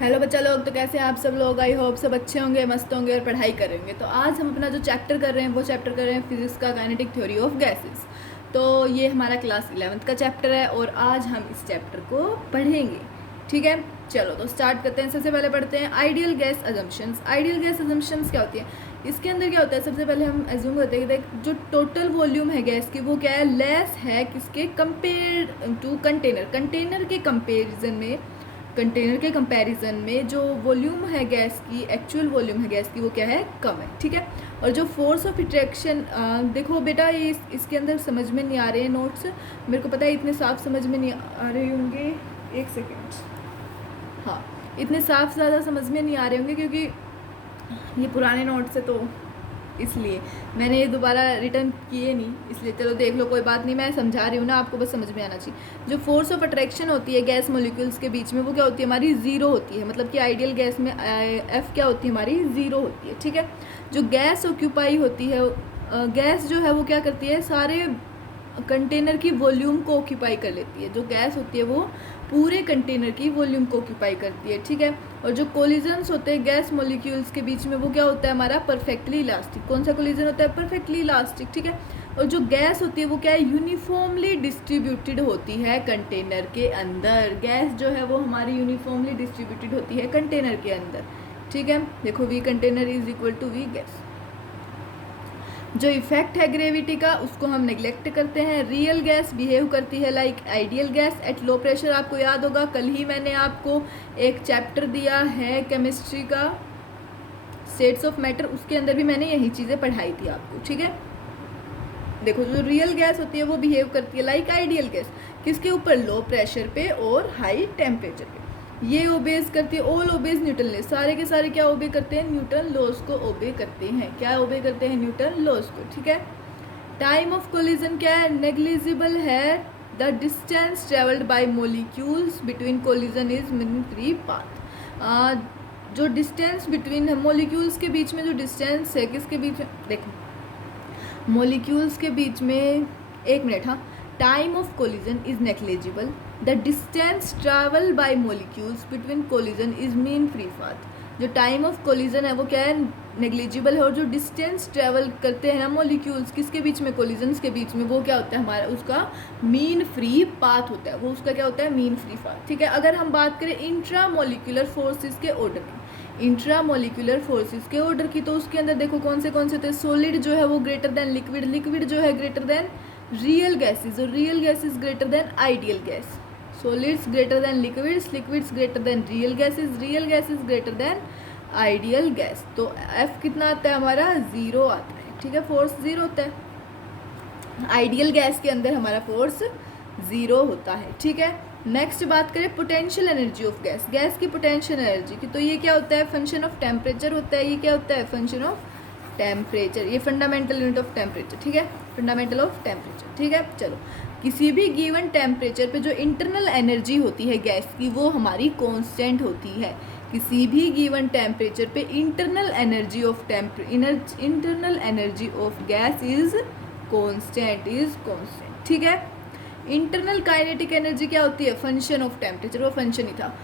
Hello बच्चा लोग, तो कैसे हैं आप सब लोग। आई होप सब अच्छे होंगे, मस्त होंगे और पढ़ाई करेंगे। तो आज हम अपना जो चैप्टर कर रहे हैं वो चैप्टर कर रहे हैं फिजिक्स का काइनेटिक थ्योरी ऑफ गैसेस। तो ये हमारा क्लास 11th का चैप्टर है और आज हम इस चैप्टर को पढ़ेंगे। ठीक है, चलो तो स्टार्ट करते हैं। सबसे पहले पढ़ते हैं ideal gas assumptions. Ideal gas assumptions क्या होती है, इसके अंदर क्या होता है। सबसे पहले हम एज्यूम करते हैं कि देख जो टोटल वॉल्यूम है गैस की वो क्या है, लेस है किसके कंपेयर टू कंटेनर। कंटेनर के कंपैरिजन में जो वॉल्यूम है गैस की, एक्चुअल वॉल्यूम है गैस की, वो क्या है, कम है। ठीक है, और जो फोर्स ऑफ अट्रैक्शन, देखो बेटा ये इसके अंदर समझ में नहीं आ रहे हैं नोट्स, मेरे को पता है इतने साफ समझ में नहीं आ रहे होंगे। एक सेकेंड, हाँ इतने साफ ज़्यादा समझ में नहीं आ रहे होंगे क्योंकि ये पुराने नोट्स है, तो इसलिए मैंने ये दोबारा रिटर्न किए नहीं, इसलिए चलो देख लो, कोई बात नहीं, मैं समझा रही हूँ ना, आपको बस समझ में आना चाहिए। जो फोर्स ऑफ अट्रैक्शन होती है गैस मॉलिक्यूल्स के बीच में वो क्या होती है, हमारी ज़ीरो होती है। मतलब कि आइडियल गैस में एफ क्या होती है, हमारी ज़ीरो होती है। ठीक है, जो गैस ऑक्यूपाई होती है, गैस जो है वो क्या करती है, सारे कंटेनर की वॉल्यूम को ऑक्यूपाई कर लेती है। जो गैस होती है वो पूरे कंटेनर की वॉल्यूम को ऑक्यूपाई करती है। ठीक है, और जो कोलिजन्स होते हैं गैस मॉलिक्यूल्स के बीच में वो क्या होता है, हमारा परफेक्टली इलास्टिक। कौन सा कोलिजन होता है, परफेक्टली इलास्टिक। ठीक है, और जो गैस होती है वो क्या है, यूनिफॉर्मली डिस्ट्रीब्यूटेड होती है कंटेनर के अंदर। गैस जो है वो हमारी यूनिफॉर्मली डिस्ट्रीब्यूटेड होती है कंटेनर के अंदर। ठीक है, देखो V container is equal to V gas. जो इफेक्ट है ग्रेविटी का उसको हम नेग्लेक्ट करते हैं। रियल गैस बिहेव करती है like ideal gas at low pressure. आपको याद होगा कल ही मैंने आपको एक चैप्टर दिया है केमिस्ट्री का, स्टेट्स ऑफ मैटर, उसके अंदर भी मैंने यही चीज़ें पढ़ाई थी आपको। ठीक है, देखो जो रियल गैस होती है वो बिहेव करती है लाइक आइडियल गैस, किसके ऊपर, लो प्रेशर पे और हाई टेम्परेचर पे। ये ओबेज करती है, ऑल ओबेज न्यूटन लॉ। सारे के सारे क्या ओबे करते हैं, न्यूटन लॉज को ओबे करते हैं। क्या ओबे करते हैं, न्यूटन लॉज को। ठीक है, टाइम ऑफ कोलिजन क्या है, नेग्लिजिबल है। The distance travelled by molecules between collision is mean free path. जो डिस्टेंस बिटवीन मॉलिक्यूल्स के बीच में जो डिस्टेंस है, किसके बीच में, देखो मॉलिक्यूल्स के बीच में, एक मिनट, हाँ, time of collision is negligible. The distance travel by molecules between collision is mean free path. जो टाइम ऑफ कोलिजन है वो क्या है, नेग्लिजिबल है। और जो डिस्टेंस ट्रैवल करते हैं ना मॉलिक्यूल्स किसके बीच में, कोलिजन्स के बीच में, वो क्या होता है, हमारा उसका मीन फ्री पाथ होता है। वो उसका क्या होता है, मीन फ्री पाथ। ठीक है, अगर हम बात करें इंट्रा मॉलिक्यूलर फोर्सेस के ऑर्डर की, इंट्रा मॉलिक्यूलर फोर्सेस के ऑर्डर की, तो उसके अंदर देखो कौन से होते हैं। सॉलिड जो है वो ग्रेटर देन लिक्विड, लिक्विड जो है ग्रेटर देन रियल गैसेज, और real gases greater than ideal gas. solids greater than liquids, liquids greater than real gases, real gases greater than ideal gas। तो F कितना आता है हमारा, ज़ीरो आता है। ठीक है, फोर्स ज़ीरो होता है। आइडियल गैस के अंदर हमारा फोर्स ज़ीरो होता है। ठीक है, नेक्स्ट बात करें potential energy of gas. Gas की पोटेंशियल एनर्जी की, तो ये क्या होता है, फंक्शन ऑफ टेम्परेचर होता है। ये क्या होता है, फंक्शन ऑफ टेम्परेचर। ये फंडामेंटल यूनिट ऑफ टेम्परेचर। ठीक है, फंडामेंटल ऑफ टेम्परेचर। ठीक है, चलो किसी भी गिवन टेम्परेचर पे जो इंटरनल एनर्जी होती है गैस की वो हमारी कांस्टेंट होती है। किसी भी गिवन टेम्परेचर पे internal energy of internal energy of gas is constant. ठीक है, इंटरनल काइनेटिक एनर्जी क्या होती है, फंक्शन ऑफ टेम्परेचर, वो फंक्शन ही था।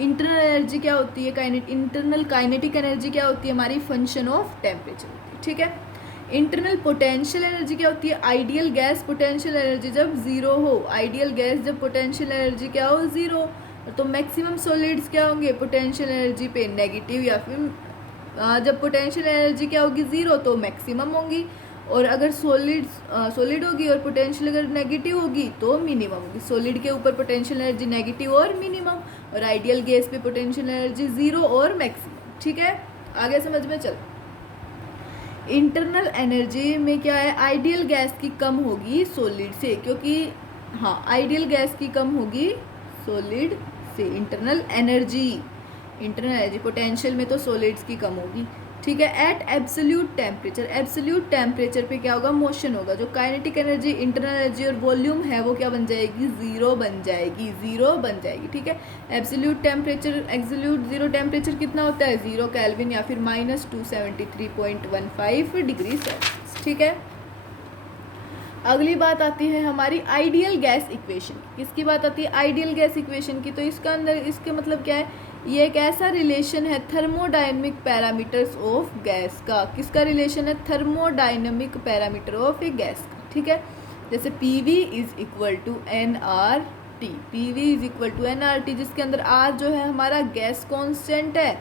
इंटरनल एनर्जी क्या होती है, इंटरनल काइनेटिक एनर्जी क्या होती है, हमारी फंक्शन ऑफ टेम्परेचर होती है। ठीक है, इंटरनल पोटेंशियल एनर्जी क्या होती है, आइडियल गैस पोटेंशियल एनर्जी जब ज़ीरो हो, आइडियल गैस जब पोटेंशियल एनर्जी क्या हो, ज़ीरो। तो मैक्सिमम सॉलिड्स क्या होंगे, पोटेंशियल एनर्जी पे नेगेटिव, या फिर जब पोटेंशियल एनर्जी क्या होगी, ज़ीरो, तो मैक्सिमम होंगी। और अगर सॉलिड होगी और पोटेंशियल अगर नेगेटिव होगी तो मिनिमम होगी। सॉलिड के ऊपर पोटेंशियल एनर्जी नेगेटिव और मिनिमम, और आइडियल गैस पे पोटेंशियल एनर्जी ज़ीरो और मैक्सिमम। ठीक है, आगे समझ में चल। इंटरनल एनर्जी में क्या है, आइडियल गैस की कम होगी सॉलिड से, क्योंकि हाँ आइडियल गैस की कम होगी सॉलिड से। इंटरनल एनर्जी पोटेंशियल में तो सॉलिड्स की कम होगी। ठीक है, at absolute temperature, absolute temperature पे क्या होगा, मोशन होगा। जो काइनेटिक एनर्जी, इंटरनल एनर्जी और वॉल्यूम है वो क्या बन जाएगी, ज़ीरो बन जाएगी। ठीक है, absolute temperature, absolute zero temperature कितना होता है, 0 केल्विन या फिर -273.15 डिग्री सेल्सियस। ठीक है, अगली बात आती है हमारी आइडियल गैस इक्वेशन। किसकी बात आती है, आइडियल गैस इक्वेशन की। तो इसका अंदर इसके मतलब क्या है, ये एक ऐसा रिलेशन है थर्मोडायनेमिक पैरामीटर्स ऑफ गैस का। किसका रिलेशन है? Thermodynamic parameter of a gas का, ठीक है। जैसे PV is equal to nRT, PV is equal to nRT, जिसके अंदर R जो है हमारा गैस कांस्टेंट है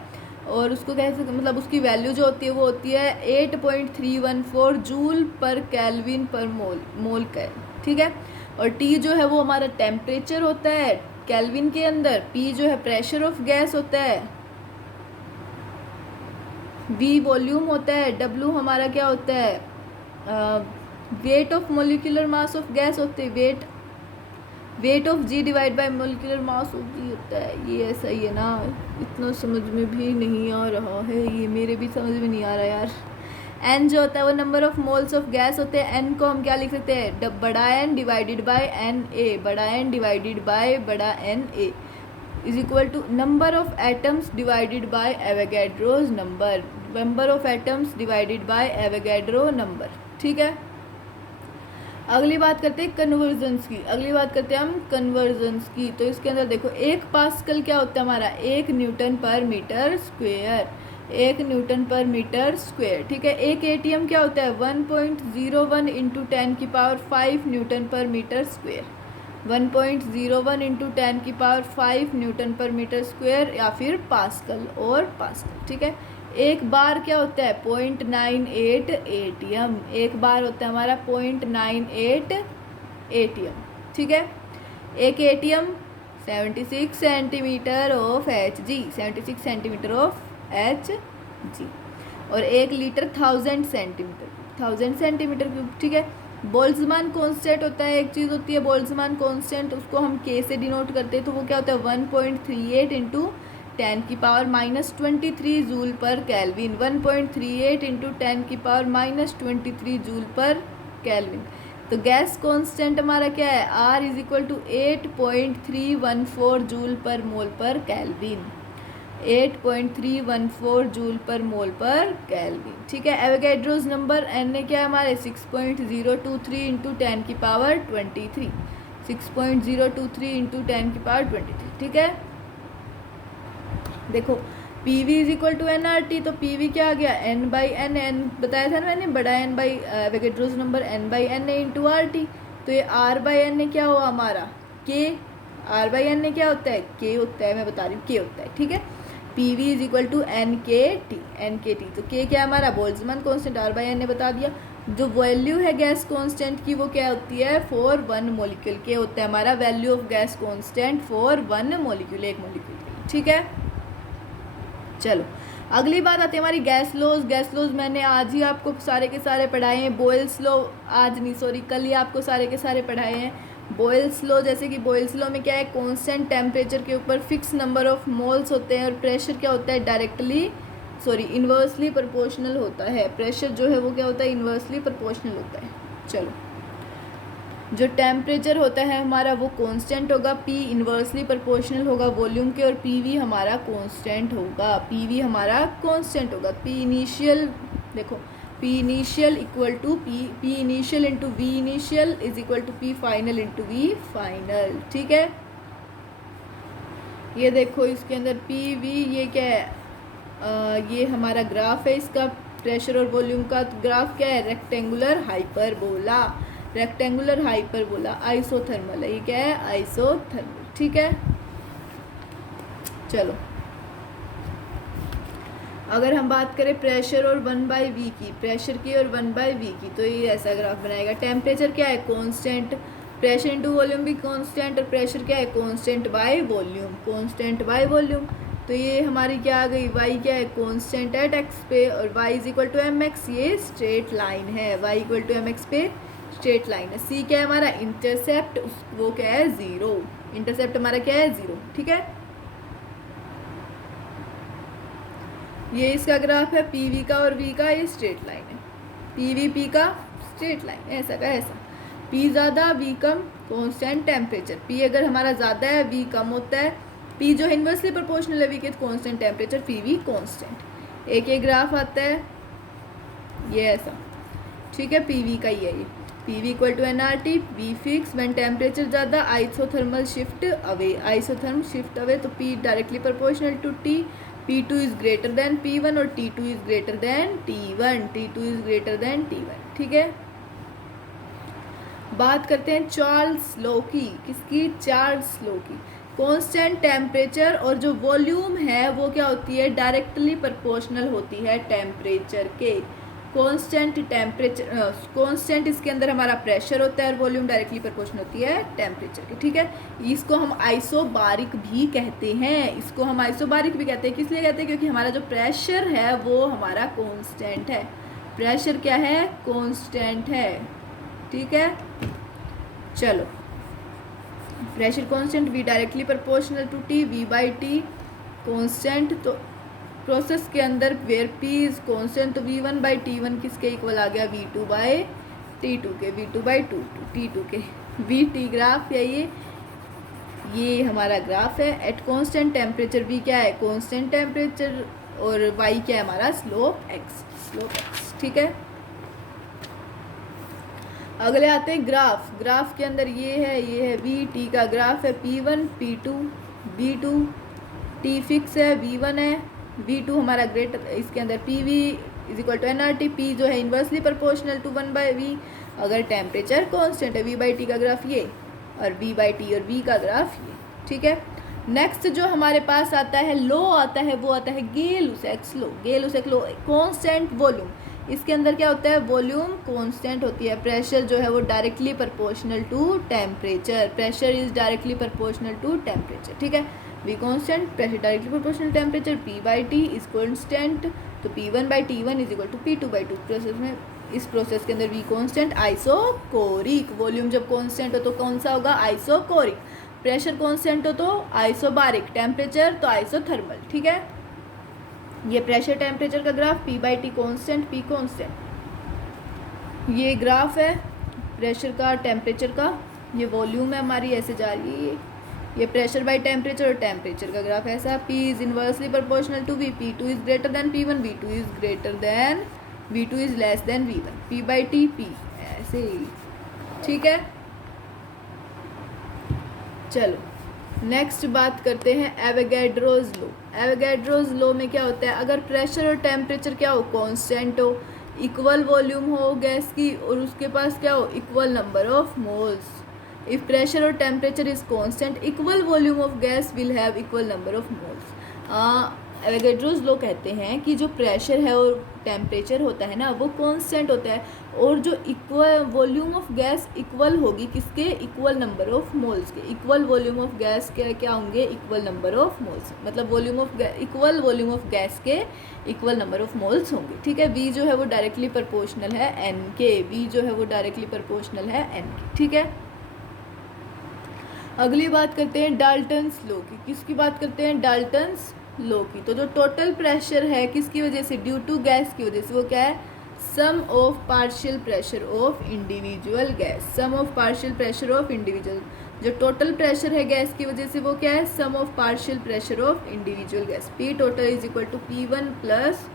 और उसको कैसे मतलब उसकी वैल्यू जो होती है वो होती है 8.314 जूल पर केल्विन पर मोल का, ठीक है। और T जो है वो हमारा टेम्परेचर होता है केल्विन के अंदर, P जो है प्रेशर ऑफ गैस होता है, V वॉल्यूम होता है, W हमारा क्या होता है weight of molecular mass of gas होते हैं, weight of G divide by molecular mass of G होता है। ये ऐसा ही है ना, इतना समझ में भी नहीं आ रहा है, ये मेरे भी समझ में नहीं आ रहा यार। N जो होता है वो number of moles of gas होते हैं। N को हम क्या लिख सकते हैं? बड़ा N डिवाइडेड बाय NA, बड़ा N डिवाइडेड बाय बड़ा NA is equal to number of atoms divided by Avogadro's number, number of atoms divided by Avogadro number, ठीक है। अगली बात करते हैं कन्वर्जन्स की, अगली बात करते हैं हम कन्वर्जन्स की। तो इसके अंदर देखो 1 पास्कल क्या होता है हमारा? 1 न्यूटन पर मीटर स्क्वेयर, 1 न्यूटन पर मीटर स्क्वेयर, ठीक है। 1 ATM क्या होता है? 1.01 इंटू 10 की पावर 5 न्यूटन पर मीटर स्क्वेयर, 1.01 इंटू 10 की पावर 5 न्यूटन पर मीटर स्क्वेयर या फिर पास्कल और पास्कल, ठीक है। एक बार क्या होता है? 0.98 ATM, एक बार होता है हमारा 0.98 ATM, ठीक है। एक ATM 76 centimetre of Hg, 76 centimetre of Hg, और 1 लीटर 1000 सेंटीमीटर, 1000 सेंटीमीटर क्यूब, ठीक है। बोल्ट्जमान कांस्टेंट होता है, एक चीज़ होती है बोल्ट्जमान कांस्टेंट, उसको हम K से डिनोट करते हैं, तो वो क्या होता है? 1.38 इंटू 10 की power -23 joule per kelvin, 1.38 into 10 की पावर -23 जूल पर केल्विन। तो गैस कांस्टेंट हमारा क्या है? R is equal to 8.314 joule per mole पर केल्विन, 8.314 जूल पर मोल पर केल्विन, ठीक है। एवोगैड्रोज नंबर N क्या है हमारे? 6.023 इंटू 10 की पावर 23, 6.023 इंटू 10 की पावर 23, ठीक है। देखो PV is equal to nRT, तो PV क्या आ गया? N/N बताया था ना मैंने, बड़ा N by Avogadro's number N/N into RT, तो ये R/N क्या हुआ हमारा? K, R/N क्या होता है? K होता है, मैं बता रही हूँ K होता है, ठीक है। PV is equal to NKT, तो K क्या है हमारा? बोल्ट्जमान कांस्टेंट, R/N बता दिया। जो वैल्यू है गैस कांस्टेंट की वो क्या होती है? फॉर 1 मोलिक्यूल, K होता है हमारा value of gas constant for 1 molecule, एक मोलिक्यूल, ठीक है। चलो अगली बात आती है हमारी गैस लॉज। गैस लॉज मैंने आज ही आपको सारे के सारे पढ़ाए हैं। बॉयल्स लॉ आज नहीं, सॉरी कल ही आपको सारे के सारे पढ़ाए हैं। बॉयल्स लॉ, जैसे कि बॉयल्स लॉ में क्या है? कांस्टेंट टेम्परेचर के ऊपर फिक्स नंबर ऑफ मोल्स होते हैं और प्रेशर क्या होता है? डायरेक्टली इन्वर्सली प्रोपोर्शनल होता है। प्रेशर जो है वो क्या होता है? इन्वर्सली प्रोपोर्शनल होता है। चलो, जो टेम्परेचर होता है हमारा वो कांस्टेंट होगा, P इन्वर्सली प्रोपोर्शनल होगा वॉल्यूम के, और PV हमारा कांस्टेंट होगा, PV हमारा कांस्टेंट होगा। P इनिशियल, देखो P initial equal to P initial into V initial is equal to P final into V final, ठीक है। ये देखो इसके अंदर PV ये क्या है? ये हमारा ग्राफ है इसका, प्रेशर और वॉल्यूम का ग्राफ क्या है? Rectangular hyperbola, rectangular hyperbola isothermal है। ये क्या है? आइसोथर्मल, ठीक है। चलो अगर हम बात करें प्रेशर और 1/V की, प्रेशर की और 1/V की, तो ये ऐसा ग्राफ बनाएगा। टेम्परेचर क्या है? कांस्टेंट, प्रेशर इनटू वॉल्यूम भी कांस्टेंट, और प्रेशर क्या है? Constant by volume, constant by volume. तो ये हमारी क्या आ गई? y क्या है? कांस्टेंट एट x पे, और y is equal to mx, ये स्ट्रेट लाइन है, y इक्वल टू mx पे स्ट्रेट लाइन है। c क्या है हमारा? इंटरसेप्ट, वो क्या है? 0, इंटरसेप्ट हमारा क्या है? 0, ठीक है। ये इसका ग्राफ है PV का और V का, ये स्ट्रेट लाइन है। PV P का स्ट्रेट लाइन, ऐसा का ऐसा। P ज़्यादा V कम, कांस्टेंट टेम्परेचर। P अगर हमारा ज़्यादा है V कम होता है, P जो इन्वर्सली प्रोपोर्शनल है V के, कांस्टेंट टेम्परेचर, PV कांस्टेंट। एक ये ग्राफ आता है ये ऐसा, ठीक है, PV का ही है ये। P V equal to N R T, V fix when temperature ज़्यादा, isothermal shift away, isotherm shift away, तो P directly proportional to T, P2 is greater than P1 और T2 is greater than T1, T2 is greater than T1, ठीक है। बात करते हैं Charles law की, किसकी? चार्ल्स लॉ की। कांस्टेंट टेम्परेचर और जो वॉल्यूम है वो क्या होती है? डायरेक्टली प्रोपोर्शनल होती है टेम्परेचर के। कांस्टेंट टेम्परेचर, कांस्टेंट इसके अंदर हमारा प्रेशर होता है और वॉल्यूम डायरेक्टली प्रोपोर्शनल होती है टेम्परेचर की, ठीक है। इसको हम आइसोबारिक भी कहते हैं, इसको हम आइसोबारिक भी कहते हैं। किस लिए कहते हैं? क्योंकि हमारा जो प्रेशर है वो हमारा कांस्टेंट है। प्रेशर क्या है? कांस्टेंट है, ठीक है। चलो, pressure constant, V directly proportional to T, V by T constant. तो प्रोसेस के अंदर वेयर पी इज कांस्टेंट, तो V one by T one किसके इक्वल आ गया? V two by T two के, V two by T two के। V T graph है ये हमारा ग्राफ है। एट कांस्टेंट टेम्परेचर वी क्या है? कांस्टेंट टेम्परेचर, और वाई क्या है हमारा? स्लोप एक्स, ठीक है। अगले आते हैं ग्राफ। ग्राफ के अंदर ये है वी टी का ग्राफ है, P1 P2 V2, T fix है, V1 है, V2 हमारा ग्रेटर, इसके अंदर PV is equal to NRT, P जो है इन्वर्सली प्रोपोर्शनल टू 1/V। अगर टेम्परेचर कांस्टेंट है, V/T का ग्राफ ये, और V/T और V का ग्राफ ये, ठीक है। नेक्स्ट जो हमारे पास आता है लॉ आता है, वो आता है गेल-लुसैक्स लॉ। गेल-लुसैक्स लॉ, कांस्टेंट वॉल्यूम, इसके अंदर क्या होता है? वॉल्यूम कांस्टेंट होती है, प्रेशर जो है वो directly proportional to temperature, pressure is directly proportional to temperature, ठीक है। V constant, pressure directly proportional temperature, P by T is constant, तो P1 by T1 is equal to P2 by 2। Process में, इस process के अंदर V constant, isochoric. Volume जब constant हो तो कौन सा होगा? आइसोकोरिक। प्रेशर कांस्टेंट हो तो आइसोबारिक, टेम्परेचर तो आइसोथर्मल, ठीक है। ये प्रेशर टेम्परेचर का graph, P by T constant, P constant. ये ग्राफ है प्रेशर का, टेम्परेचर का। ये वॉल्यूम है हमारी, ऐसे जा रही है ये प्रेशर बाई टेम्परेचर, और टेम्परेचर का ग्राफ ऐसा। P is inversely proportional to V, P2 is greater than P1, V2 is greater than, V2 is less than V1, P by T P, ऐसे ही, ठीक है। चलो नेक्स्ट बात करते हैं एवोगैड्रोज लॉ। एवोगैड्रोज लॉ में क्या होता है? अगर प्रेशर और टेम्परेचर क्या हो? कांस्टेंट हो, इक्वल वॉल्यूम हो गैस की, और उसके पास क्या हो? Equal number of moles. If pressure और temperature is constant, equal volume of gas will have equal number of moles. Avogadro's law कहते हैं कि जो प्रेशर है और टेम्परेचर होता है ना, वो कांस्टेंट होता है, और जो equal volume of gas equal होगी किसके? इक्वल नंबर ऑफ मोल्स के। इक्वल वॉल्यूम ऑफ गैस के क्या होंगे? इक्वल नंबर ऑफ मोल्स, मतलब volume of equal volume of gas के इक्वल नंबर ऑफ मोल्स होंगे, ठीक है। वी जो है वो डायरेक्टली प्रोपोर्शनल है एन के, वी जो है वो डायरेक्टली प्रोपोर्शनल है एन के, ठीक है। अगली बात करते हैं डाल्टन्स लॉ की। किसकी बात करते हैं? डाल्टन्स लॉ की। तो जो टोटल प्रेशर है किसकी वजह से? ड्यू टू गैस की वजह से, वो क्या है? Sum of partial pressure of individual gas, sum of partial pressure of individual. जो टोटल प्रेशर है गैस की वजह से, वो क्या है? Sum of partial pressure of individual gas. P total is equal to P1 plus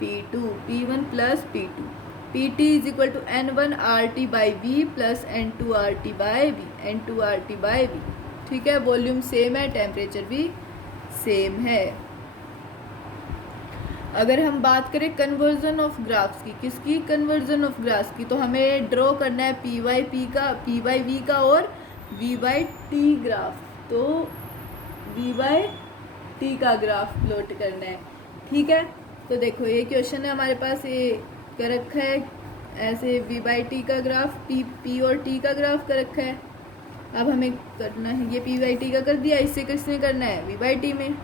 P2, P1 plus P2। PT is equal to N1 RT by V plus N2 RT by V, N2 RT by V, ठीक है। Volume same है, temperature भी same है। अगर हम बात करें conversion of graphs की, किसकी? कन्वर्जन ऑफ ग्राफ्स की, तो हमें ड्रॉ करना है P बाई P का, P बाई V का, और V बाई T ग्राफ। तो V बाई T का ग्राफ प्लॉट करना है, ठीक है। तो देखो ये क्वेश्चन है हमारे पास, ये कर रखा है ऐसे, V बाई T का ग्राफ, P और T का ग्राफ कर रखा है। अब हमें करना है, ये P बाई T का कर दिया, इससे किसने करना है? V बाई T में।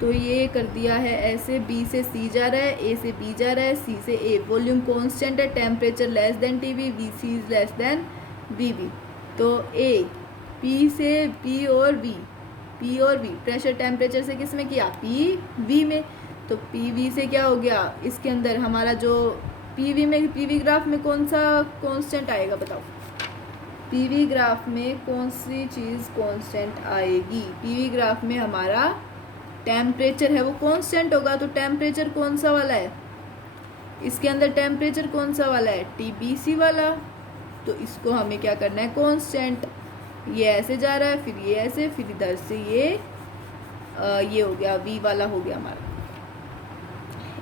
तो ये कर दिया है ऐसे, B से C जा रहा है, A से B जा रहा है, C से A। वॉल्यूम कांस्टेंट है, temperature less than TV, VC is less then VB। तो A, P से P और V, P और V, प्रेशर टेम्परेचर से किस में किया? PV में। तो PV से क्या हो गया? इसके अंदर हमारा जो PV में, PV ग्राफ में कौन सा कांस्टेंट आएगा बताओ? PV ग्राफ में कौन सी चीज़ कांस्टेंट आएगी? PV ग्राफ में हमारा टेम्परेचर है वो कांस्टेंट होगा। तो टेम्परेचर कौन सा वाला है? इसके अंदर टेम्परेचर कौन सा वाला है, TBC वाला, तो इसको हमें क्या करना है, कांस्टेंट, ये ऐसे जा रहा है, फिर ये ऐसे, फिर इधर से ये हो गया V वाला हो गया हमारा,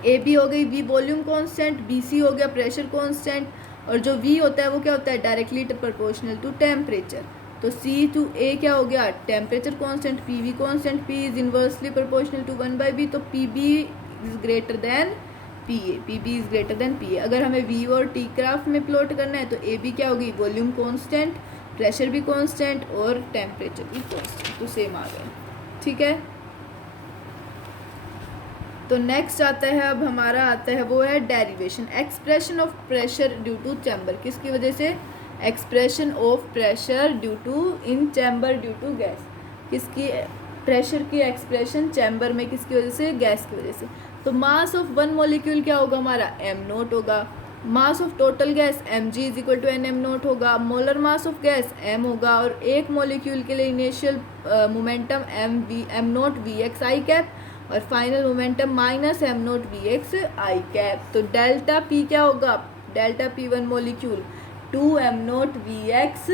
AB हो गई V वॉल्यूम कांस्टेंट, BC हो गया प्रेशर कांस्टेंट, और जो V होता है वो क्या होता है, डायरेक्टली प्रोपोर्शनल टू टेम्परेचर, तो C टू A क्या हो गया, temperature constant, PV constant, P is inversely proportional to 1/B, तो PB is greater than PA, PB is greater than PA। अगर हमें V और T ग्राफ में प्लॉट करना है तो AB क्या होगी, वॉल्यूम कांस्टेंट, प्रेशर भी कांस्टेंट और टेम्परेचर भी कांस्टेंट, तो सेम आ गए, ठीक है। तो नेक्स्ट आता है, अब हमारा आता है वो है derivation, expression of pressure due to chamber, किसकी वजह से, expression of pressure due to in chamber due to gas, किसकी, प्रेशर की एक्सप्रेशन चैम्बर में किसकी वजह से, गैस की वजह से। तो मास ऑफ वन मॉलिक्यूल क्या होगा हमारा, m0 होगा, mass of total gas mg is equal to nm0 होगा, molar mass of gas m होगा, और एक मॉलिक्यूल के लिए initial momentum m0 vx i cap, और final momentum minus m0 vx i cap. तो डेल्टा p क्या होगा, delta p one molecule 2m0 vx,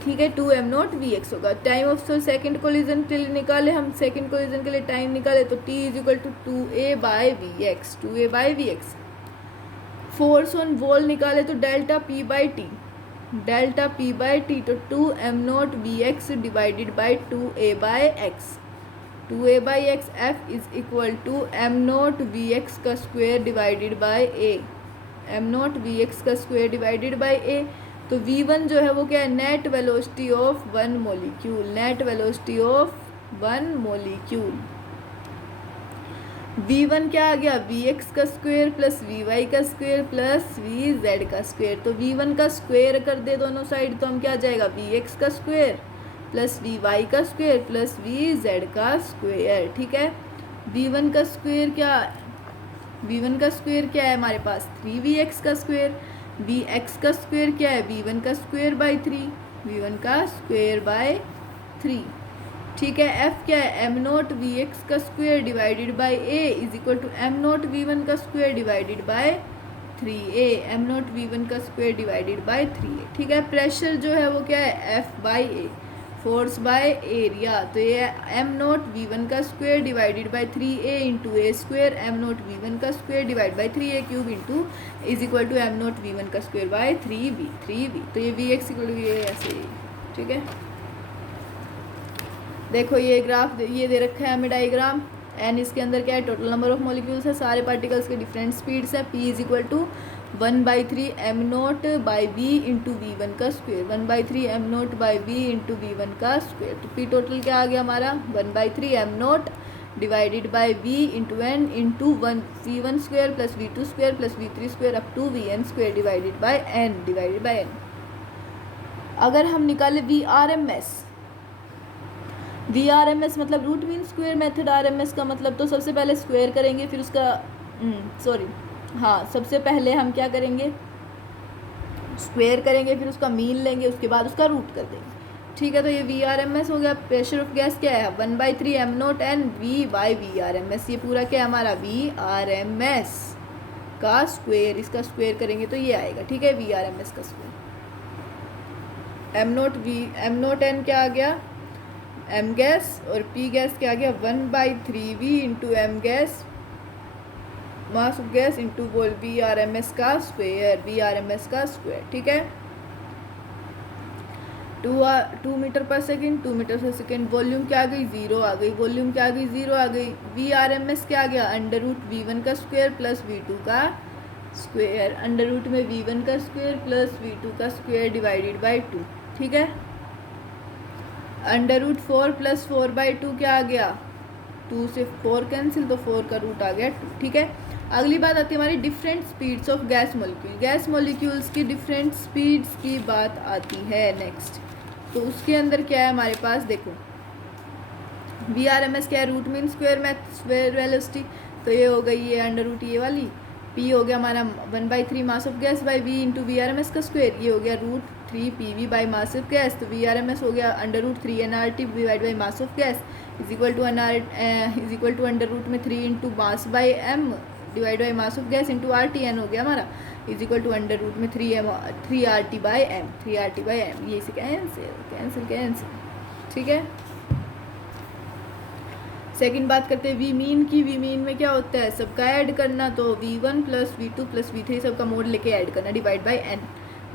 ठीक है, 2m0 vx होगा। टाइम ऑफ सेकंड कोलिजन के लिए निकाले हम, सेकंड कोलिजन के लिए टाइम निकाले तो t is equal to 2a by vx, 2a by vx। Force on wall निकाले तो delta p by T, delta p by T, तो 2m0 vx divided by 2a by x, 2a by X, F is equal to m0 vx का square divided by a, m0 vx का square divided by a। तो v1 जो है वो क्या है, net velocity of one molecule, net velocity of one molecule. v1 क्या आ गया, vx का स्क्वेयर प्लस vy का स्क्वेयर प्लस vz का स्क्वेयर, तो v1 का स्क्वेयर कर दे दोनों साइड तो हम क्या आ जाएगा, vx का स्क्वेयर प्लस vy का स्क्वेयर प्लस vz का स्क्वेयर, ठीक है। v1 का स्क्वेयर क्या, v1 का स्क्वेयर क्या है हमारे पास, 3vx का स्क्वेयर, vx का स्क्वेयर क्या है, v1 का स्क्वेयर बाई 3, v1 का स्क्वेयर बाय 3, ठीक है। f क्या है, m0 vx का square divided by a is equal to m0 v1 का square divided by 3a, m0 v1 का स्क्वेयर डिवाइडेड बाय 3a, ठीक है। प्रेशर जो है वो क्या है, f by a, force by area, तो ये m0 v1 का square divided by 3a into a square, m0 v1 का square divide by 3a cube into is equal to m0 v1 का स्क्वेयर बाय 3v, तो ये vx equal to ये ऐसे, ठीक है। देखो ये ग्राफ ये दे रखा है हमें डायग्राम, एन इसके अंदर क्या है, टोटल नंबर ऑफ मॉलिक्यूल्स है, सारे पार्टिकल्स के डिफरेंट स्पीड्स है, p is equal to 1/3 m0 by B into वी1 का square, 1/3 m0 by B into वी1 का स्क्वेयर, तो p टोटल क्या आ गया हमारा, 1/3 m0 divided by v into N into v1 square plus v2 square plus v3 square up to vn square divided by n। अगर हम निकाले वी आर एम एस मतलब root mean square method, are M S का मतलब, तो सबसे पहले square करेंगे, फिर उसका सबसे पहले हम क्या करेंगे, स्क्वेयर करेंगे, फिर उसका मीन लेंगे, उसके बाद उसका रूट कर देंगे, ठीक है। तो ये वी आर एम एस हो गया। प्रेशर ऑफ गैस क्या है, 1/3 m0 N V by V R M S, ये पूरा क्या है हमारा, वी आर एम एस का स्क्वेयर, इसका स्क्वेयर करेंगे तो ये आएगा, ठीक है, वी आर एम एस का स्क्वेयर। m0 एन क्या आ गया, m गैस, और p गैस क्या आ गया, 1/3v into M gas mass of gas into vol V R M S का स्क्वेयर, ठीक है। 2 metre per second, 2 metre per second, volume क्या आ गई, 0 आ गई, वॉल्यूम क्या आ गई, 0 आ गई। वी आर एम एस क्या आ गया, √v1 का स्क्वेयर प्लस v2 का स्क्वेयर, अंडर रूट में v1 का स्क्वेयर प्लस v2 का स्क्वेयर डिवाइडेड बाई 2, ठीक है। √4 प्लस 4/2 क्या आ गया, 2 से 4 कैंसिल, तो 4 का रूट आ गया 2, ठीक है। अगली बात आती है हमारी different speeds of gas molecule, gas molecules की डिफरेंट स्पीड्स की बात आती है नेक्स्ट। तो उसके अंदर क्या है हमारे पास, देखो वी आर एम एस क्या है, रूट मीन स्क्वेयर वेलोसिटी, तो ये हो गई ये अंडर रूट ये वाली, पी हो गया हमारा 1/3 mass of gas by V into V R M S का स्क्वेयर, ये हो गया √3 PV by mass of gas, तो वी आर एम एस हो गया √3 nRT divide by mass of gas is equal to under root में 3 into mass by M divide by mass of gas into R T N हो गया हमारा, is equal to under root में 3 R T by M, 3 R T by M, ये इसे cancel cancel cancel, ठीक है। Second बात करते हैं वी मीन की। वी मीन में क्या होता है, सबका ऐड करना, तो V1 plus V2 plus V3 सबका मोड लेके ऐड करना, divide by N.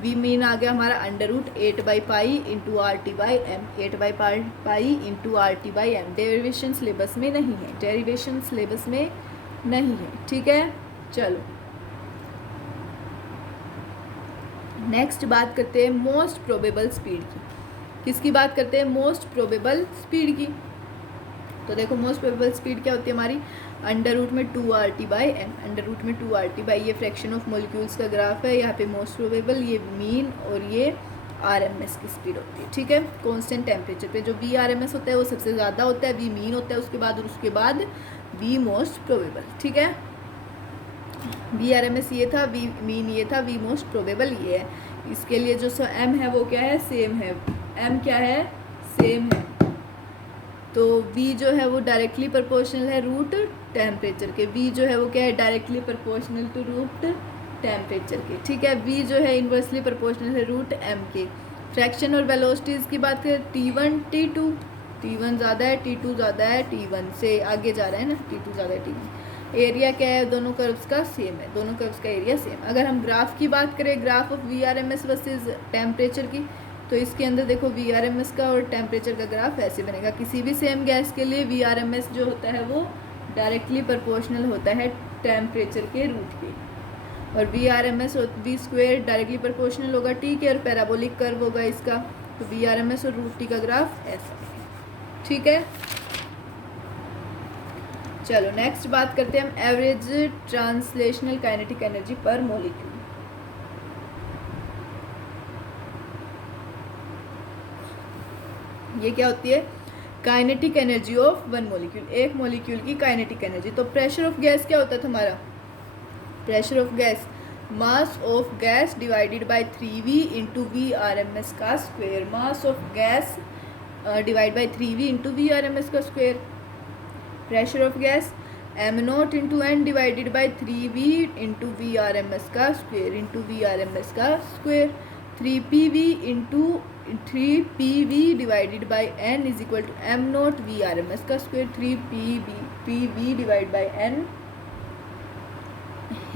V mean आ गया हमारा under root 8 by pi into R T by M, 8 by pi into R T by M. Derivation syllabus में नहीं है, डेरिवेशन सिलेबस में नहीं है, ठीक है। चलो नेक्स्ट बात करते हैं मोस्ट प्रोबेबल स्पीड की। किसकी बात करते हैं, मोस्ट प्रोबेबल स्पीड की। तो देखो मोस्ट प्रोबेबल स्पीड क्या होती है हमारी, अंडर रूट में 2 R T by M, under root में 2 आर टी बाई, ये फ्रैक्शन ऑफ मॉलिक्यूल्स का ग्राफ है, यहाँ पे मोस्ट प्रोबेबल, ये मीन और ये आर एम एस की स्पीड होती है, ठीक है। कांस्टेंट टेम्परेचर पे जो वी आर एम एस होता है वो सबसे ज़्यादा होता है, वी मीन होता है उसके बाद, और उसके बाद वी मोस्ट प्रोबेबल, ठीक है। वी आर एम एस ये था, वी मीन ये था, वी मोस्ट प्रोबेबल ये है। इसके लिए जो एम है वो क्या है, सेम है, एम क्या है, सेम है। तो v जो है वो डायरेक्टली प्रोपोर्शनल है रूट टेम्परेचर के, v जो है वो क्या है, directly proportional to root temperature के, ठीक है। v जो है इन्वर्सली प्रोपोर्शनल है रूट m के। फ्रैक्शन और वेलोसिटीज़ की बात करें, T1 T2, T1 ज़्यादा है, T2 ज़्यादा है, T1 से आगे जा रहा है ना, T2 ज़्यादा है T1। एरिया क्या है, दोनों कर्व्स का सेम है, दोनों कर्व्स का एरिया सेम। अगर हम ग्राफ की बात करें, graph of VRMS versus temperature की, तो इसके अंदर देखो VRMS का और टेम्परेचर का ग्राफ ऐसे बनेगा। किसी भी सेम गैस के लिए VRMS जो होता है वो डायरेक्टली प्रोपोर्शनल होता है टेम्परेचर के रूट के, और VRMS और V स्क्वायर डायरेक्टली प्रोपोर्शनल होगा T के, और पैराबोलिक कर्व होगा इसका, तो VRMS और रूट T का ग्राफ ऐसा है, ठीक है। चलो नेक्स्ट बात करते हैं हम एवरेज ट्रांसलेशनल काइनेटिक एनर्जी पर मॉलिक्यूल। ये क्या होती है, kinetic energy of one molecule, एक मॉलिक्यूल की काइनेटिक एनर्जी। तो प्रेशर ऑफ गैस क्या होता था हमारा, pressure of gas mass of gas divided by 3v into VRMS का square, mass of gas divide by 3v into VRMS का square. Pressure of gas m0 into n divided bye 3v into VRMS का square into VRMS का square. 3pv divided by n is equal to m0 VRMS का square, 3pv divide by n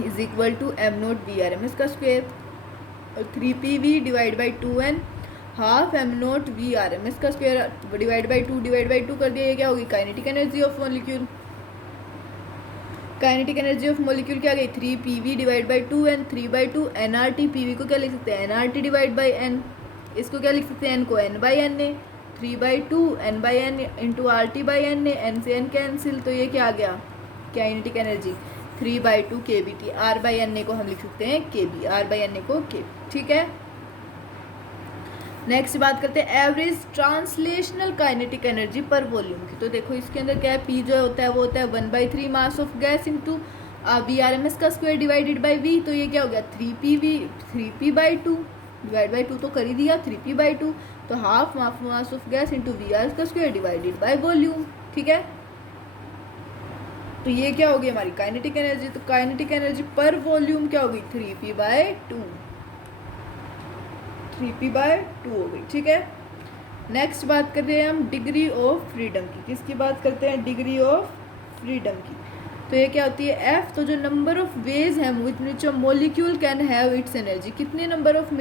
is equal to m0 VRMS का square, और 3pv divide by 2n half m0 VRMS का square divide by 2 कर दिया। ये क्या होगी, kinetic energy of molecule. Kinetic energy of molecule क्या गई, 3pv divide by 2n, 3/2 nRT। pv को क्या लिख सकते हैं, nRT डिवाइड बाई n, इसको क्या लिख सकते हैं, n को n बाई n ने, 3/2 n by n into RT by n ने, n से n कैंसिल, तो ये क्या आ गया, kinetic energy 3/2 kBT। R by N A को हम लिख सकते हैं kB, R by N A को kB, ठीक है। नेक्स्ट बात करते हैं average translational kinetic energy per volume की। तो देखो इसके अंदर क्या है, P जो होता है वो होता है 1/3 mass of gas into VRMS का स्क्वायर डिवाइडेड बाई V, तो ये क्या हो गया 3p/2 डिवाइड बाई 2 तो कर ही दिया, 3p/2, तो half mass of gas into VR का स्क्वायर डिवाइडेड बाई वॉल्यूम, ठीक है। तो ये क्या होगी हमारी काइनेटिक एनर्जी, तो काइनेटिक एनर्जी पर वॉल्यूम क्या होगी 3p/2 हो गई, ठीक है। नेक्स्ट बात करते हैं हम डिग्री ऑफ फ्रीडम की। किसकी बात करते हैं, डिग्री ऑफ फ्रीडम की। तो ये क्या होती है F, तो जो नंबर ऑफ वेज है with which a molecule can have it's energy, कितने नंबर ऑफ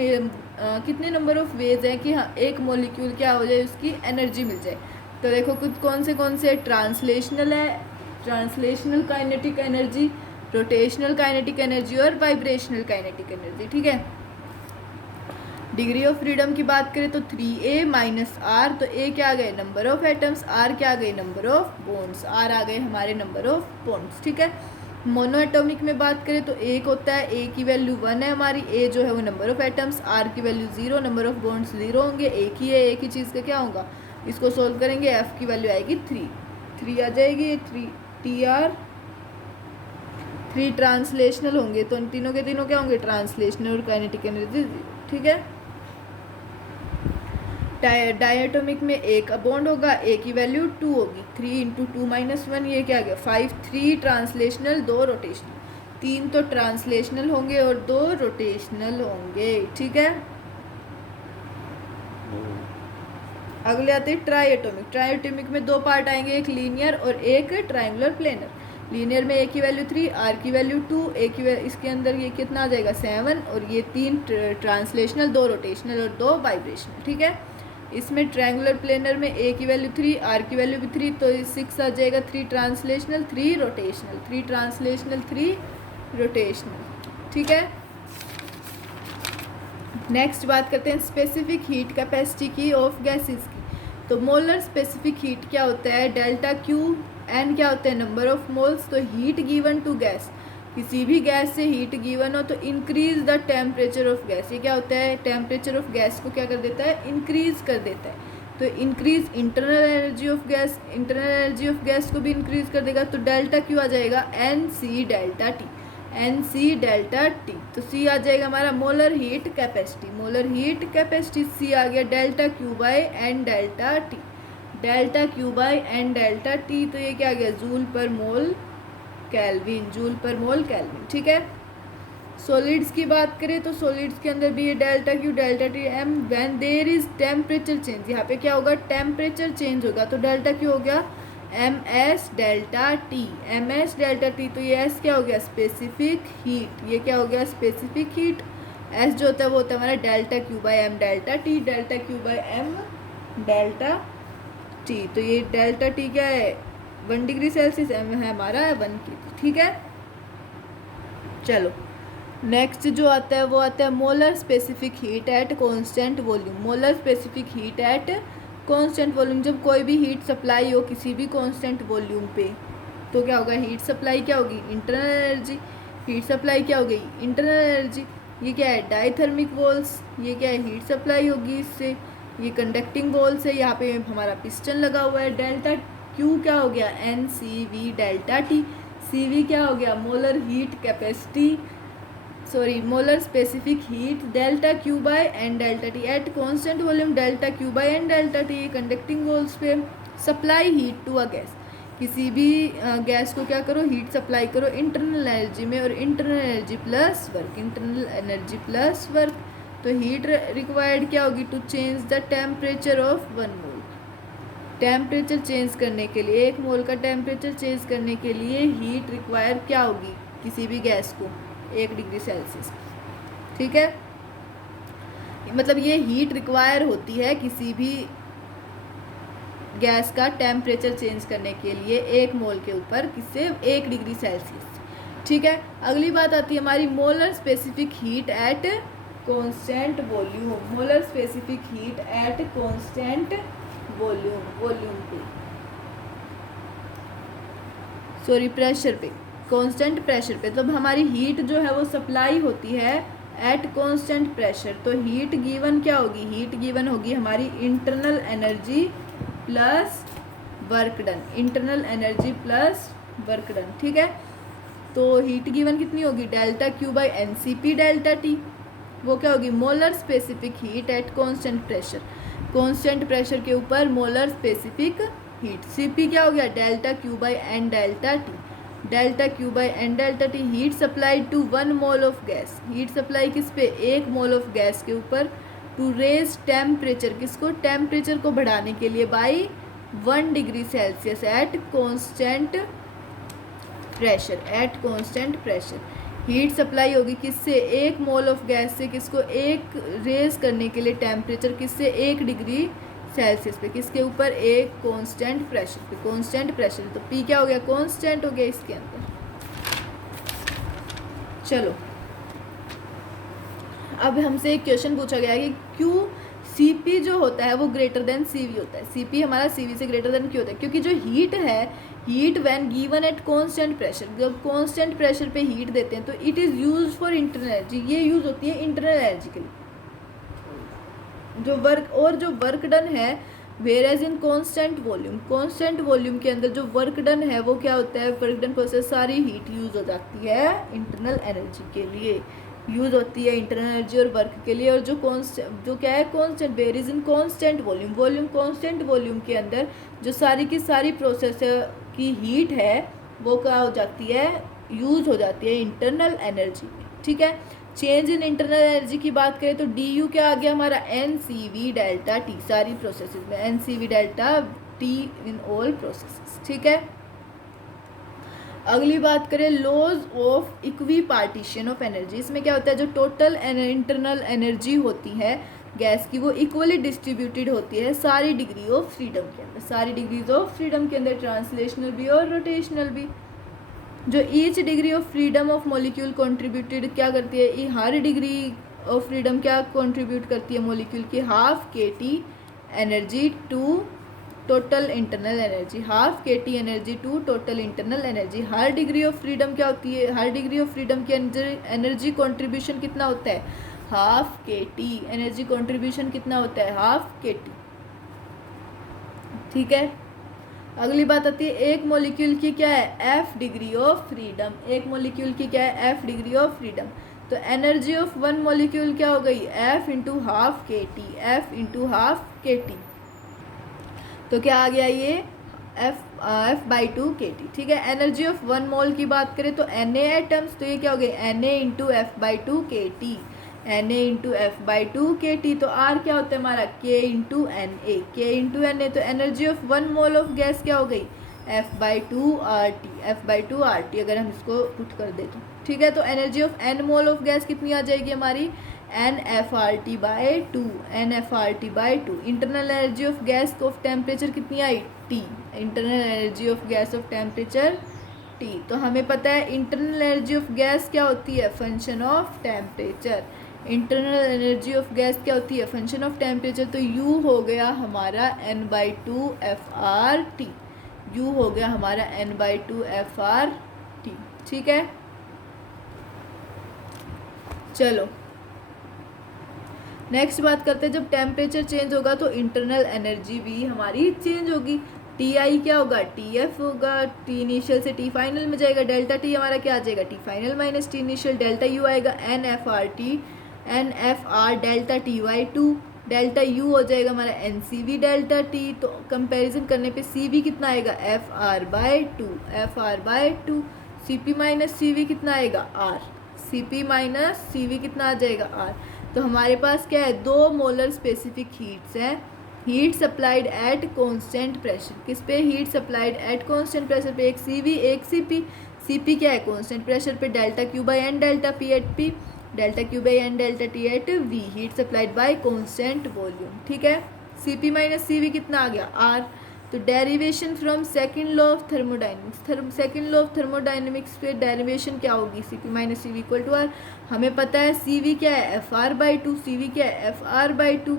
वेज हैं कि हाँ एक मॉलिक्यूल क्या हो जाए उसकी एनर्जी मिल जाए। तो देखो कुछ कौन से ट्रांसलेशनल है, translational kinetic energy, rotational kinetic energy और वाइब्रेशनल काइनेटिक एनर्जी, ठीक है। डिग्री ऑफ फ्रीडम की बात करें तो 3a माइनस आर, तो a क्या आ गए नंबर ऑफ एटम्स, r क्या आ गए नंबर ऑफ बॉन्ड्स, r आ गए हमारे नंबर ऑफ बॉन्ड्स, ठीक है। मोनो एटॉमिक में बात करें तो एक होता है, a की वैल्यू 1 है हमारी, a जो है वो नंबर ऑफ एटम्स, r की वैल्यू 0, नंबर ऑफ बॉन्ड्स 0 होंगे, एक ही है, एक ही चीज़ का क्या होगा, इसको सोल्व करेंगे f की वैल्यू आएगी 3 आ जाएगी, 3 ट्रांसलेशनल होंगे, तो इन तीनों के तीनों क्या होंगे ट्रांसलेशनल और काइनेटिक एनर्जी, ठीक है। डायटोमिक में एक बॉन्ड होगा, ए की वैल्यू 2 होगी, 3 × 2 - 1 ये क्या आ गया 5, 3 ट्रांसलेशनल 2 रोटेशनल। 3 तो ट्रांसलेशनल होंगे और 2 रोटेशनल होंगे, ठीक है। अगले आते हैं ट्राई एटॉमिक। ट्राई एटॉमिक में 2 पार्ट आएंगे, एक लीनियर और एक ट्रायंगुलर प्लेनर। लीनियर में ए की वैल्यू 3, आर की वैल्यू 2, इसके अंदर ये कितना आ जाएगा 7, और ये 3 ट्रांसलेशनल, 2 रोटेशनल और 2 वाइब्रेशनल, ठीक है। इसमें ट्रायंगुलर प्लेनर में ए की वैल्यू 3, आर की वैल्यू भी 3, तो 6 आ जाएगा। 3 ट्रांसलेशनल, 3 रोटेशनल, 3 ट्रांसलेशनल, 3 रोटेशनल, ठीक है। नेक्स्ट बात करते हैं स्पेसिफिक हीट कैपेसिटी की ऑफ गैसेस की। तो मोलर स्पेसिफिक हीट क्या होता है, डेल्टा क्यू, एन क्या होता है नंबर ऑफ मोल्स। तो हीट गिवन टू गैस, किसी भी गैस से हीट गिवन हो तो increase the temperature of gas. ये क्या होता है, टेम्परेचर ऑफ गैस को क्या कर देता है, इंक्रीज कर देता है। तो increase internal energy of gas, internal energy of gas को भी इंक्रीज कर देगा। तो डेल्टा क्यू आ जाएगा N C delta T, N C delta T. तो सी आ जाएगा हमारा molar heat capacity, molar heat capacity C आ गया delta Q by N delta T, delta Q by N delta T. तो ये क्या आ गया, जूल पर मोल केल्विन, जूल पर मोल केल्विन, ठीक है। सॉलिड्स की बात करें तो सॉलिड्स के अंदर भी ये delta Q delta T M when there is temperature change, यहाँ पे क्या होगा, टेम्परेचर चेंज होगा। तो डेल्टा क्यू हो गया M S delta T, M S delta T. तो ये एस क्या हो गया, स्पेसिफिक हीट, ये क्या हो गया, स्पेसिफिक हीट। एस जो होता है वो होता है हमारा delta Q by M delta T, delta Q by M delta T. तो ये डेल्टा टी क्या है, 1 डिग्री सेल्सियस, एम है हमारा 1 की, ठीक है। चलो नेक्स्ट जो आता है वो आता है molar specific heat at constant volume. Molar specific heat at constant volume, जब कोई भी हीट सप्लाई हो किसी भी कांस्टेंट वॉल्यूम पे तो क्या होगा, हीट सप्लाई क्या होगी, इंटरनल एनर्जी। हीट सप्लाई क्या हो गई, इंटरनल एनर्जी। ये क्या है, डाइथर्मिक वॉल्स, ये क्या है, हीट सप्लाई होगी इससे। ये कंडक्टिंग वॉल्स है, यहाँ पे हमारा पिस्टन लगा हुआ है। डेल्टा क्यू क्या हो गया, N C V delta T. C V क्या हो गया, molar heat capacity, sorry molar specific heat, delta Q by N delta T at constant volume, delta Q by N delta T. Conducting walls पे supply heat to a gas, किसी भी gas को क्या करो, heat supply करो internal energy में, और internal energy plus work, internal energy plus work. तो हीट रिक्वायर्ड क्या होगी, to change the temperature of 1 mole. Temperature change करने के लिए, 1 मोल का टेम्परेचर चेंज करने के लिए हीट रिक्वायर क्या होगी किसी भी गैस को, 1 डिग्री सेल्सियस, ठीक है। मतलब ये हीट रिक्वायर होती है किसी भी गैस का टेम्परेचर चेंज करने के लिए 1 मोल के ऊपर, किससे, 1 डिग्री सेल्सियस, ठीक है। अगली बात आती है हमारी molar specific heat at constant volume. Molar specific heat at constant volume, volume पे, सॉरी प्रेशर पे, कांस्टेंट प्रेशर पे। तो हमारी हीट जो है वो सप्लाई होती है एट कांस्टेंट प्रेशर। तो हीट गिवन क्या होगी, हीट गिवन होगी हमारी internal energy plus work done, internal energy plus work done, ठीक है। तो हीट गिवन कितनी होगी, delta Q by N C P delta T. वो क्या होगी, molar specific heat at constant pressure, constant pressure के ऊपर molar specific heat. C P क्या हो गया, delta Q by N delta T, delta Q by N delta T. Heat supply to 1 mole of gas, heat supply किस पे, 1 mole of gas के ऊपर। To raise temperature, किसको, temperature को बढ़ाने के लिए, by 1 degree Celsius at constant pressure, at constant pressure. Heat supply होगी किससे, 1 मोल ऑफ गैस से, किसको, 1 रेज करने के लिए टेम्परेचर किससे, 1 डिग्री सेल्सियस पे, किसके ऊपर, एक कांस्टेंट प्रेशर पे, कांस्टेंट प्रेशर। तो पी क्या हो गया, कांस्टेंट हो गया इसके अंदर। चलो अब हमसे एक क्वेश्चन पूछा गया है कि क्यों सीपी जो होता है वो ग्रेटर देन सीवी होता है। सीपी हमारा सीवी से ग्रेटर देन क्यों होता है, क्योंकि जो हीट है, heat when given at constant pressure, जब कांस्टेंट प्रेशर पे हीट देते हैं तो it is use for internal energy, ये यूज होती है इंटरनल एनर्जी के लिए। जो वर्क, और जो वर्क डन है whereas in constant volume, constant volume के अंदर जो वर्क डन है वो क्या होता है, वर्क डन प्रोसेस सारी हीट यूज हो जाती है इंटरनल एनर्जी के लिए, यूज होती है इंटरनल एनर्जी और वर्क के लिए। और जो कांस्टेंट, जो क्या है, constant where is in constant volume, volume constant volume के अंदर जो सारी की सारी प्रोसेस की हीट है वो क्या हो जाती है, यूज हो जाती है इंटरनल एनर्जी में, ठीक है। चेंज इन इंटरनल एनर्जी की बात करें तो डी यू क्या आ गया हमारा, N C V delta T, सारी प्रोसेसेस में N C V delta T in all processes, ठीक है। अगली बात करें laws of equipartition of energy. इसमें क्या होता है, जो टोटल इंटरनल एनर्जी होती है गैस की वो इक्वली डिस्ट्रीब्यूटेड होती है सारी डिग्री ऑफ फ्रीडम के अंदर, सारी डिग्रीज ऑफ फ्रीडम के अंदर, ट्रांसलेशनल भी और रोटेशनल भी। जो each degree of freedom of molecule contributed क्या करती है, ये हर डिग्री ऑफ फ्रीडम क्या कंट्रीब्यूट करती है मॉलिक्यूल की, half K T energy to total internal energy, half K T energy to total internal energy. हर डिग्री ऑफ फ्रीडम क्या होती है, हर डिग्री ऑफ फ्रीडम की एनर्जी कंट्रीब्यूशन कितना होता है, half K T, energy contribution कितना होता है, हाफ के टी, ठीक है। अगली बात आती है एक मॉलिक्यूल की क्या है, एफ डिग्री ऑफ फ्रीडम, एक मॉलिक्यूल की क्या है, एफ डिग्री ऑफ फ्रीडम। तो एनर्जी ऑफ वन मॉलिक्यूल क्या हो गई, F into half K T, F into half K T. तो क्या आ गया ये F by two K T, ठीक है। एनर्जी ऑफ वन मोल की बात करें तो एन ए एटम्स, तो ये क्या हो गई, N A into F by two K T, N A into F by two K T. तो आर क्या होता है हमारा, के इंटू एन ए, के इंटू एन ए। तो energy of one mole of gas क्या हो गई, F by two R T, F by two R T, अगर हम इसको पुट कर दे तो, ठीक है। तो energy of N mole of gas कितनी आ जाएगी हमारी, N F R T by two, N F R T by two. Internal energy of gas of temperature कितनी आई, T, internal energy of gas of temperature T. तो हमें पता है इंटरनल एनर्जी ऑफ गैस क्या होती है, function of temperature. Internal energy of gas क्या होती है, फंक्शन ऑफ टेम्परेचर। तो यू हो गया हमारा N by two F R T, U हो गया हमारा N by two F R T, ठीक है। चलो नेक्स्ट बात करते हैं, जब टेम्परेचर चेंज होगा तो इंटरनल एनर्जी भी हमारी चेंज होगी। टी आई क्या होगा, टी एफ होगा, टी इनिशियल से टी फाइनल में जाएगा, डेल्टा टी हमारा क्या आ जाएगा, T final minus T initial, delta U आएगा N F R T, N F R delta T y two, delta U हो जाएगा हमारा N C V delta T. तो कंपैरिजन करने पे सी वी कितना आएगा, F R by two, F R by two. C P minus C V कितना आएगा, R, C P minus C V कितना आ जाएगा, आर। तो हमारे पास क्या है, दो मोलर स्पेसिफिक हीट्स हैं, heat supplied eight constant pressure. किस पे, heat supplied eight constant pressure पे, एक सी वी एक सी पी। सी पी क्या है, कांस्टेंट प्रेशर पे, delta Q by N delta P at P, delta Q by N delta T at V, heat supplied by constant volume, ठीक है। C P minus C V कितना आ गया, R. तो derivation from second law of thermodynamics, second law of thermodynamics पे derivation क्या होगी, C P minus C V equal to R. हमें पता है सी वी क्या है, F R by two, C V क्या है, F R by two.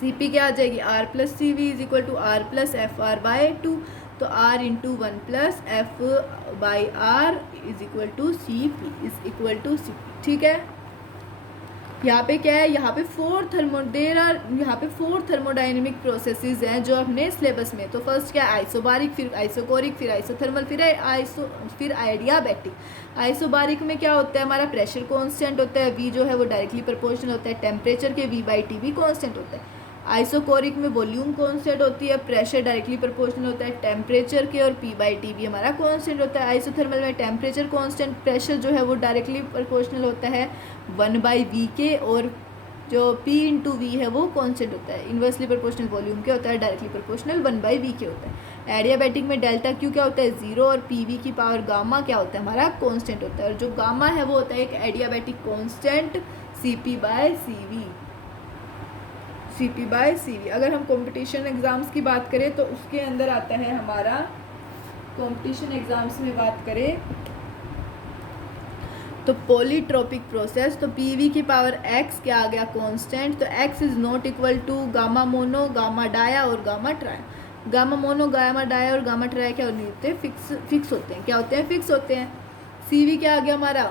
C P क्या आ जाएगी, R plus C V is equal to R plus F R by two. तो R into one plus F by R is equal to C P, is equal to C P, ठीक है। यहाँ पे क्या है, यहाँ पे यहाँ पे फोर थर्मोडाइनमिक प्रोसेसेस हैं जो अपने सिलेबस में। तो फर्स्ट क्या है, आइसोबारिक, फिर आइसोकोरिक, फिर आइसोथर्मल, फिर आइडियाबैटिक। आइसोबारिक में क्या होता है, हमारा प्रेशर कांस्टेंट होता है, वी जो है वो डायरेक्टली प्रोपोर्शनल होता है टेम्परेचर के, वी बाई टी भी कांस्टेंट होता है। आइसोकोरिक में वॉल्यूम कांस्टेंट होती है, प्रेशर डायरेक्टली प्रोपोर्शनल होता है टेम्परेचर के, और पी बाई टी भी हमारा कांस्टेंट होता है। आइसोथर्मल में टेम्परेचर कांस्टेंट, प्रेशर जो है वो डायरेक्टली प्रोपोर्शनल होता है 1/v के, और जो p इंटू वी है वो कांस्टेंट होता है, इन्वर्सली प्रोपोर्शनल वॉल्यूम के होता है, डायरेक्टली प्रोपोर्शनल 1/v के होता है। एडियाबैटिक में डेल्टा क्यू क्या होता है, 0, और पी वी की पावर गामा क्या होता है, हमारा कांस्टेंट होता है, और जो गामा है वो होता है एक adiabatic constant C P by C V, C P by C V. अगर हम कंपटीशन एग्ज़ाम्स की बात करें तो उसके अंदर आता है हमारा, कंपटीशन एग्ज़ाम्स में बात करें तो पॉलीट्रोपिक प्रोसेस, तो पी वी की पावर एक्स क्या आ गया, कांस्टेंट। तो X is not equal to gamma mono, gamma dia और gamma tria. Gamma mono, gamma dia और गामा ट्राया क्या नहीं होते, फिक्स होते हैं, क्या होते हैं, फिक्स होते हैं। सी वी क्या आ गया हमारा,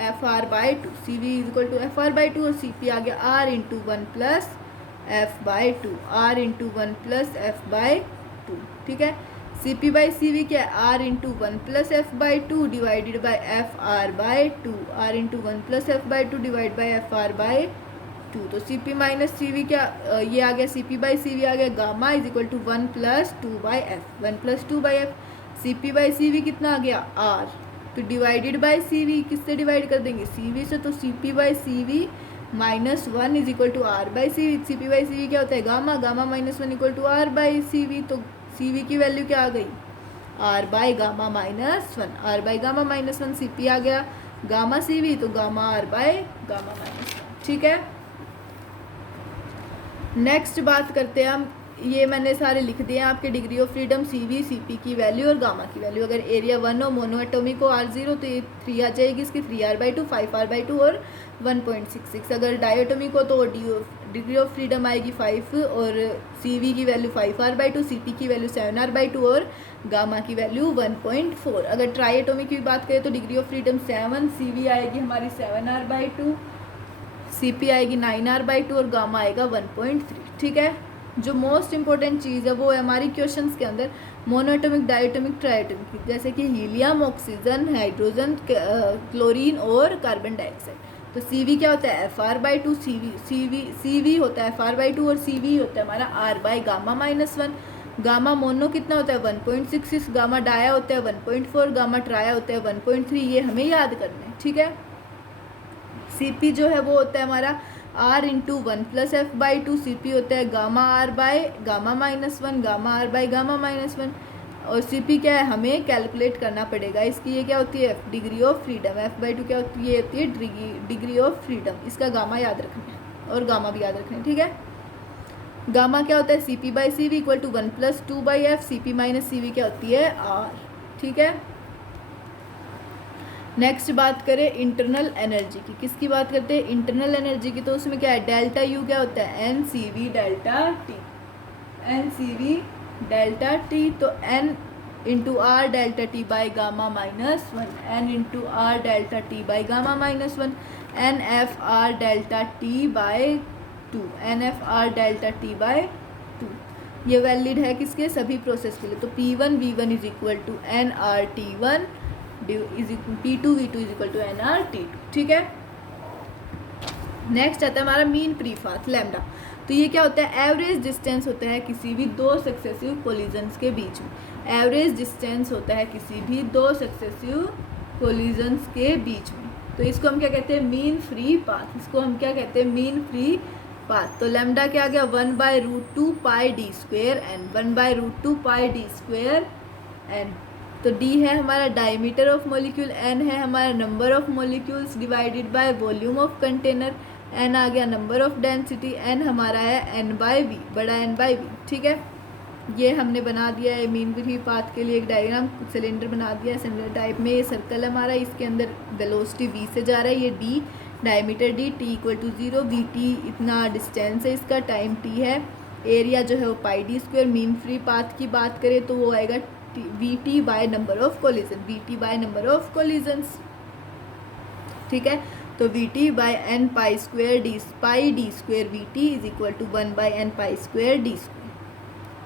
F R by two, C V is equal to F R by two, और सी पी आ गया R into one plus F by two, R into one plus F by two, ठीक है। C P by C V क्या है, R into one plus F by two divided by F R by two, R into one plus F by two divide by F R by two. तो C P minus C V क्या, ये आ गया C P by C V आ गया gamma is equal to one plus two by F, one plus two by F. CP/CV कितना आ गया R, तो डिवाइडेड बाय CV, किससे डिवाइड कर देंगे CV से, तो CP/CV -1 is equal to R/CV। CP/CV क्या होता है gamma, gamma -1 equal to R/CV, तो CV की वैल्यू क्या आ गई R/गामा -1, R/गामा -1 CP आ गया, गामा CV तो गामा R/गामा -1, ठीक है। नेक्स्ट बात करते हैं हम, ये मैंने सारे लिख दिए हैं आपके, degree of freedom, CV, CP की वैल्यू और गामा की वैल्यू। अगर एरिया 1 हो, मोनो एटॉमिक हो, R0, तो ये 3 आ जाएगी इसकी, 3R/2, 5R/2 और 1.66। अगर डायटोमिक हो तो डिग्री ऑफ फ्रीडम आएगी 5 और CV की वैल्यू 5R/2, CP की वैल्यू 7R/2 और गामा की वैल्यू 1.4। अगर ट्राइएटोमिक की बात करें तो डिग्री ऑफ फ्रीडम 7, CV आएगी हमारी 7R/2, CP आएगी 9R/2 और गामा आएगा 1.3, ठीक है। जो मोस्ट इंपॉर्टेंट चीज़ है वो है हमारी क्वेश्चंस के अंदर मोनोएटॉमिक, डायटोमिक, ट्राइएटोमिक, जैसे कि हीलियम, ऑक्सीजन, हाइड्रोजन, क्लोरीन और कार्बन डाइऑक्साइड। तो CV क्या होता है FR/2, CV होता है FR/2 और CV होता है हमारा R/गामा -1। गामा मोनो कितना होता है 1.66, गामा डाया होता है 1.4, गामा ट्राया होता है 1.3, ये हमें याद करना है, ठीक है। CP जो है वो होता है हमारा R इंटू 1 + F/2, CP होता है गामा R/गामा -1, गामा R/गामा -1, और CP क्या है हमें कैलकुलेट करना पड़ेगा इसकी, ये क्या होती है डिग्री ऑफ फ्रीडम, F/2 क्या होती है, ये होती है डिग्री ऑफ फ्रीडम। इसका गामा याद रखना है और गामा भी याद रखना है, ठीक है। गामा क्या होता है CP/CV equal to 1 + 2/F, CP - CV क्या होती है R, ठीक है। नेक्स्ट बात करें इंटरनल एनर्जी की, किसकी बात करते हैं इंटरनल एनर्जी की, तो उसमें क्या है डेल्टा U क्या होता है NCV delta T, NCV delta T, तो N into R delta T by gamma -1, N into R delta T by gamma -1, NFR delta T by 2, NFR delta T by 2। ये वैलिड है किसके सभी process के लिए, तो P1 V1 is equal to nRT1, P2 V2 is equal to nRT2, ठीक है। Next आता है हमारा मीन फ्री पाथ लैम्डा। तो ये क्या होता है एवरेज डिस्टेंस होता है किसी भी दो सक्सेसिव कोलिजन्स के बीच में, एवरेज डिस्टेंस होता है किसी भी दो सक्सेसिव कोलिजन्स के बीच में, तो इसको हम क्या कहते हैं मीन फ्री पाथ, इसको हम क्या कहते हैं मीन फ्री पाथ। तो लैम्डा क्या आ गया 1/√2 पाई d स्क्वेयर n, 1/√2 पाई d स्क्वेयर n। तो d है हमारा डायमीटर ऑफ मॉलिक्यूल, n है हमारा number of molecules divided by volume of container, n आ गया नंबर ऑफ डेंसिटी, n हमारा है n/v, बड़ा n/v, ठीक है। ये हमने बना दिया है मीन फ्री पाथ के लिए एक डायग्राम, सिलेंडर बना दिया है सिलेंडर टाइप में, ये सर्कल हमारा, इसके अंदर वेलोसिटी v से जा रहा है, ये d diameter d, t equal to 0, vt इतना डिस्टेंस है इसका, टाइम t है, एरिया जो है वो pi d square. Mean free path की बात करें तो वो आएगा vt by number of collision, vt by number of collisions, ठीक है। तो vt by n pi square d pi d square vt is equal to 1/n pi square d square.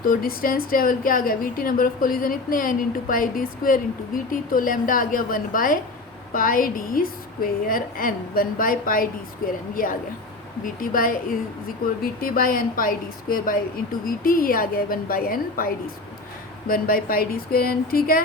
तो डिस्टेंस ट्रेवल क्या आ गया vt नंबर ऑफ कोलिजन इतने, n into pi d square into vt, तो lambda आ गया 1/पाई d square n, 1/पाई d स्क्वेयर n, ये आ गया vt by is equal vt by n pi d square by into vt, ये आ गया 1/n पाई d स्क्वेयर, 1/पाई d स्क्वेयर n, ठीक है।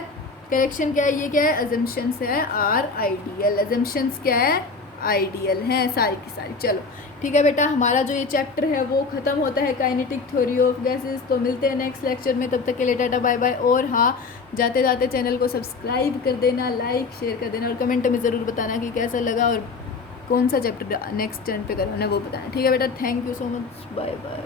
करेक्शन क्या है, ये क्या है अजम्पशंस है आर आइडियल, अजम्पशंस क्या है आइडियल हैं सारी की सारी। चलो ठीक है बेटा, हमारा जो ये चैप्टर है वो ख़त्म होता है काइनेटिक थ्योरी ऑफ गैसेस। तो मिलते हैं नेक्स्ट लेक्चर में, तब तक के लिए टाटा बाय बाय। और हाँ, जाते जाते चैनल को सब्सक्राइब कर देना, लाइक शेयर कर देना और कमेंट में ज़रूर बताना कि कैसा लगा और कौन सा चैप्टर नेक्स्ट टर्न पे करवाना है वो बताना, ठीक है बेटा। Thank you so much, bye bye.